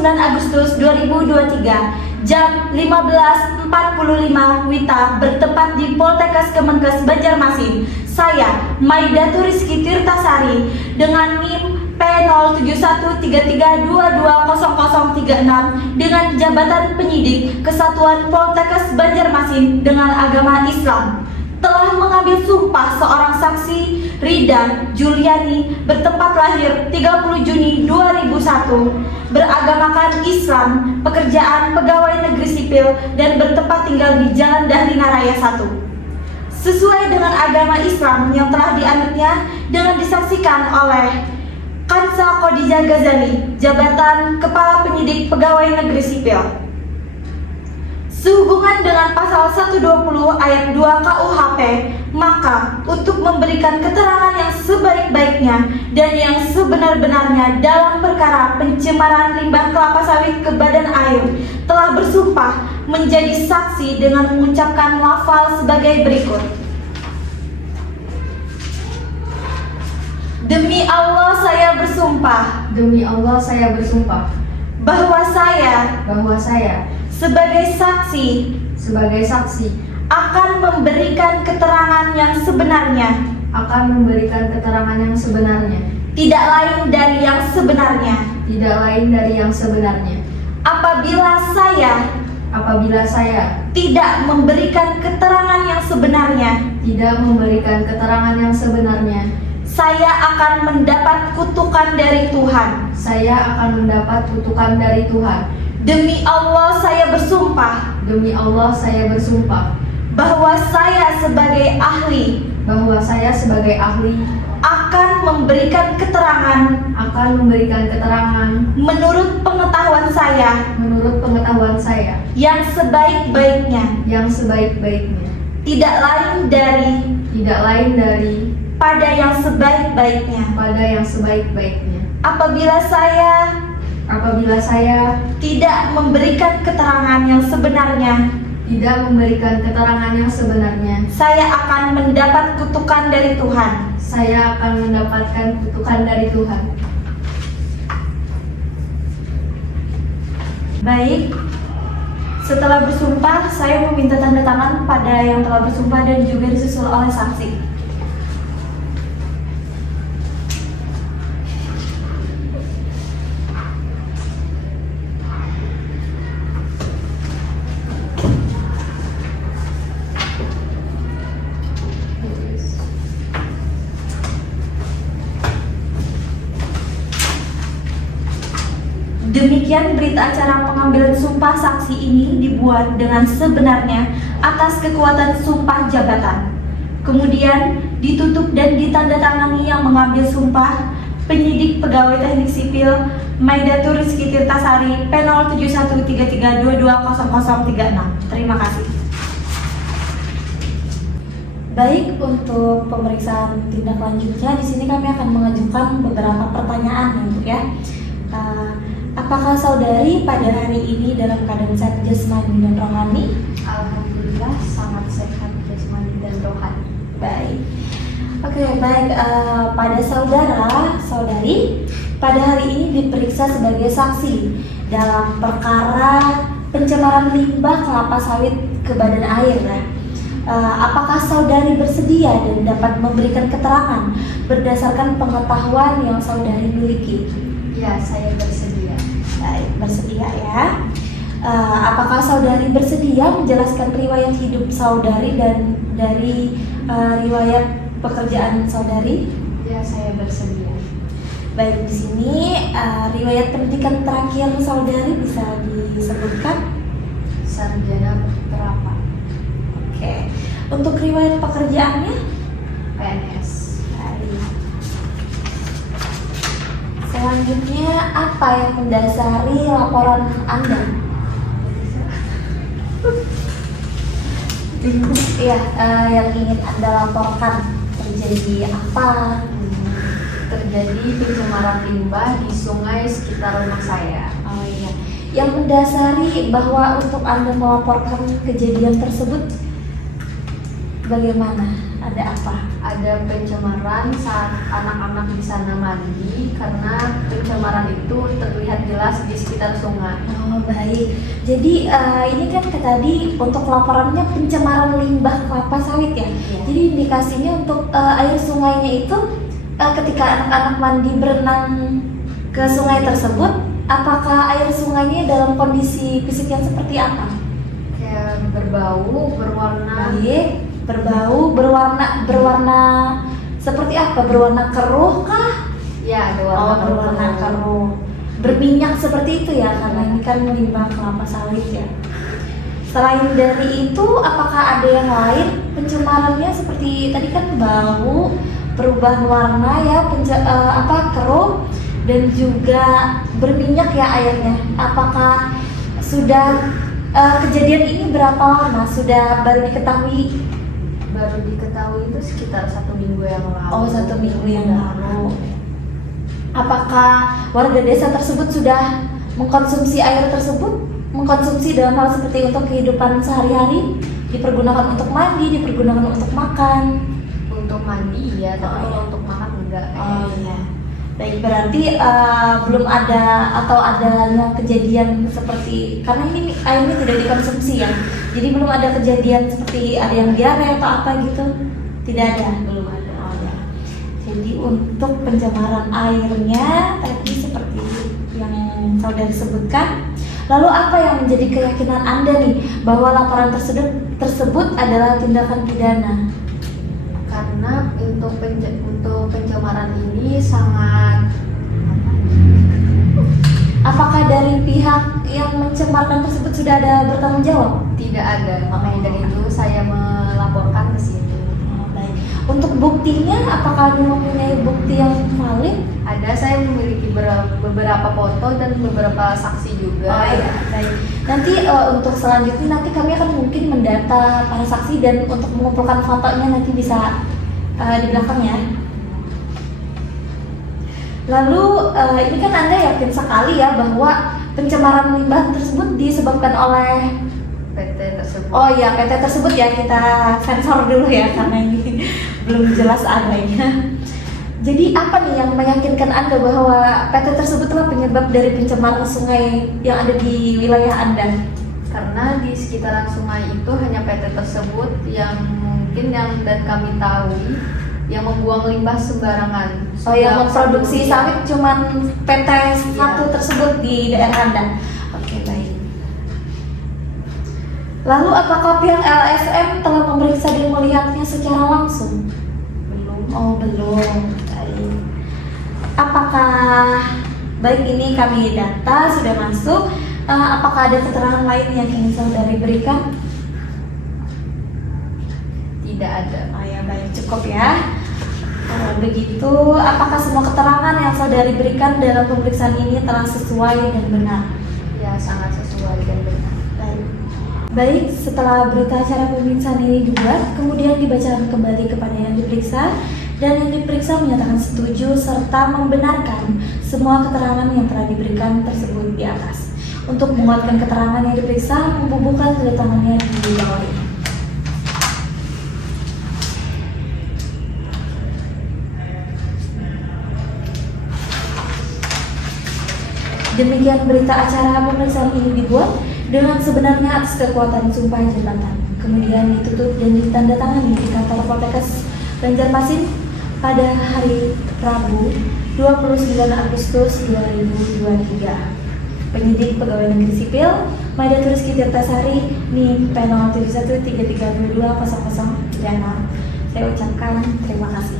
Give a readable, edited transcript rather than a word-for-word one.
Agustus 2023 jam 15.45 WITA bertempat di Poltekkes Kemenkes Banjarmasin. Saya Maidatul Rizky Tirtasari dengan NIM P0133220036 dengan jabatan penyidik Kesatuan Poltekkes Banjarmasin dengan agama Islam telah mengambil sumpah seorang saksi Rida Juliani bertempat lahir 30 Juni 2001, beragamakan Islam, pekerjaan pegawai negeri sipil dan bertempat tinggal di Jalan Dahrina Raya 1. Sesuai dengan agama Islam yang telah dianutnya dengan disaksikan oleh Kansa Khadijah Ghazali, jabatan Kepala Penyidik Pegawai Negeri Sipil. Sehubungan dengan pasal 120 ayat 2 KUHP, maka untuk memberikan keterangan yang sebaik-baiknya dan yang sebenar-benarnya dalam perkara pencemaran limbah kelapa sawit ke badan air, telah bersumpah menjadi saksi dengan mengucapkan lafal sebagai berikut. Demi Allah saya bersumpah. Demi Allah saya bersumpah Bahwa saya sebagai saksi akan memberikan keterangan yang sebenarnya, tidak lain dari yang sebenarnya, apabila saya tidak memberikan keterangan yang sebenarnya, saya akan mendapat kutukan dari Tuhan. Demi Allah saya bersumpah bahwa saya sebagai ahli akan memberikan keterangan menurut pengetahuan saya yang sebaik-baiknya, tidak lain dari pada yang sebaik-baiknya. Apabila saya tidak memberikan keterangan yang sebenarnya, saya akan mendapat kutukan dari Tuhan. Baik, setelah bersumpah, saya meminta tanda tangan pada yang telah bersumpah dan juga disusul oleh saksi. Demikian berita acara pengambilan sumpah saksi ini dibuat dengan sebenarnya atas kekuatan sumpah jabatan. Kemudian ditutup dan ditandatangani yang mengambil sumpah penyidik pegawai teknik sipil Maidatul Rizky Tirtasari P0133220036. Terima kasih. Baik, untuk pemeriksaan tindak lanjutnya di sini kami akan mengajukan beberapa pertanyaan ya. Apakah saudari pada hari ini dalam keadaan sehat jasmani dan rohani? Alhamdulillah sangat sehat jasmani dan rohani. Baik. Oke, baik. Pada saudari pada hari ini diperiksa sebagai saksi dalam perkara pencemaran limbah kelapa sawit ke badan air. Apakah saudari bersedia dan dapat memberikan keterangan berdasarkan pengetahuan yang saudari miliki? Ya, saya bersedia. Baik, bersedia ya. Apakah saudari bersedia menjelaskan riwayat hidup saudari dan dari riwayat pekerjaan saudari? Ya, saya bersedia. Baik, di sini riwayat pendidikan terakhir saudari bisa disebutkan? Sarjana berapa? Oke. Untuk riwayat pekerjaannya? PNS. Selanjutnya, apa yang mendasari laporan Anda? Iya, yang ingin Anda laporkan terjadi apa? Terjadi pencemaran limbah di sungai sekitar rumah saya. Oh iya. Yang mendasari bahwa untuk Anda melaporkan kejadian tersebut bagaimana? Ada apa? Ada pencemaran saat anak-anak di sana mandi karena pencemaran itu terlihat jelas di sekitar sungai. Oh baik. Jadi ini kan tadi untuk laporannya pencemaran limbah kelapa sawit ya. Iya. Jadi indikasinya untuk air sungainya itu ketika anak-anak mandi berenang ke sungai tersebut, apakah air sungainya dalam kondisi fisik yang seperti apa? Kayak berbau, berwarna. Baik, berbau, berwarna seperti apa? Berwarna keruh kah? Ya, ada warna Oh, berwarna keruh. Berminyak seperti itu ya, karena ini kan limbah kelapa sawit ya. Selain dari itu, apakah ada yang lain pencemarannya seperti tadi kan bau, perubahan warna ya, keruh dan juga berminyak ya airnya. Apakah sudah kejadian ini berapa lama? Sudah baru diketahui? Baru diketahui itu sekitar 1 minggu yang lalu. Oh, 1 minggu yang lalu. Apakah warga desa tersebut sudah mengkonsumsi air tersebut? Mengkonsumsi dalam hal seperti untuk kehidupan sehari-hari? Dipergunakan untuk mandi, dipergunakan untuk makan? Untuk mandi ya, tapi kalau untuk makan enggak. Oh iya. Baik, berarti belum ada atau adanya kejadian seperti, karena ini airnya tidak dikonsumsi ya. Jadi belum ada kejadian seperti ada yang diare atau apa gitu. Tidak ada. Belum ada. Oh ya. Jadi untuk pencemaran airnya tadi seperti yang saudara sebutkan. Lalu apa yang menjadi keyakinan Anda nih bahwa laporan tersebut adalah tindakan pidana? Karena untuk pencemaran ini sangat Apakah dari pihak yang mencemarkan tersebut sudah ada bertanggung jawab? tidak ada, makanya dari itu saya melaporkan ke sini. Baik. Untuk buktinya, apakah Anda mempunyai bukti yang valid? Ada, saya memiliki beberapa foto dan beberapa saksi juga. Oh iya, baik. Nanti untuk selanjutnya nanti kami akan mungkin mendata para saksi dan untuk mengumpulkan fotonya nanti bisa di belakang ya. Lalu ini kan Anda yakin sekali ya bahwa pencemaran limbah tersebut disebabkan oleh PT tersebut. Oh iya, PT tersebut ya, kita sensor dulu ya karena ini belum jelas adanya. Jadi apa nih yang meyakinkan Anda bahwa PT tersebutlah penyebab dari pencemaran sungai yang ada di wilayah Anda? Karena di sekitaran sungai itu hanya PT tersebut yang mungkin dan kami tahu yang membuang limbah sembarangan. Oh, yang memproduksi Sebelumnya- sawit cuman PT satu Iya. tersebut di daerah Anda. Oke, baik. Lalu apakah pihak LSM telah memeriksa dan melihatnya secara langsung? Belum. Oh, belum. Baik. Apakah baik ini kami data sudah masuk? Apakah ada keterangan lain yang ingin saudari berikan? Tidak ada. Oh ya, baik, cukup ya. Kalau begitu, apakah semua keterangan yang saudari berikan dalam pemeriksaan ini telah sesuai dan benar? Ya, sangat sesuai dan benar. Baik, setelah berita acara pemeriksaan ini dibuat, kemudian dibacakan kembali kepada yang diperiksa, dan yang diperiksa menyatakan setuju serta membenarkan semua keterangan yang telah diberikan tersebut di atas. Untuk menguatkan keterangan yang diperiksa, membubuhkan tanda tangannya di bawah ini. Demikian berita acara pemeriksaan ini dibuat dengan sebenarnya atas kekuatan sumpah jabatan. Kemudian ditutup dan ditandatangani di kantor Poltekkes Banjarmasin pada hari Rabu 29 Agustus 2023. Penyidik Pegawai Negeri Sipil Maida Turiski Tirtasari NIM P07133220036. Saya ucapkan terima kasih.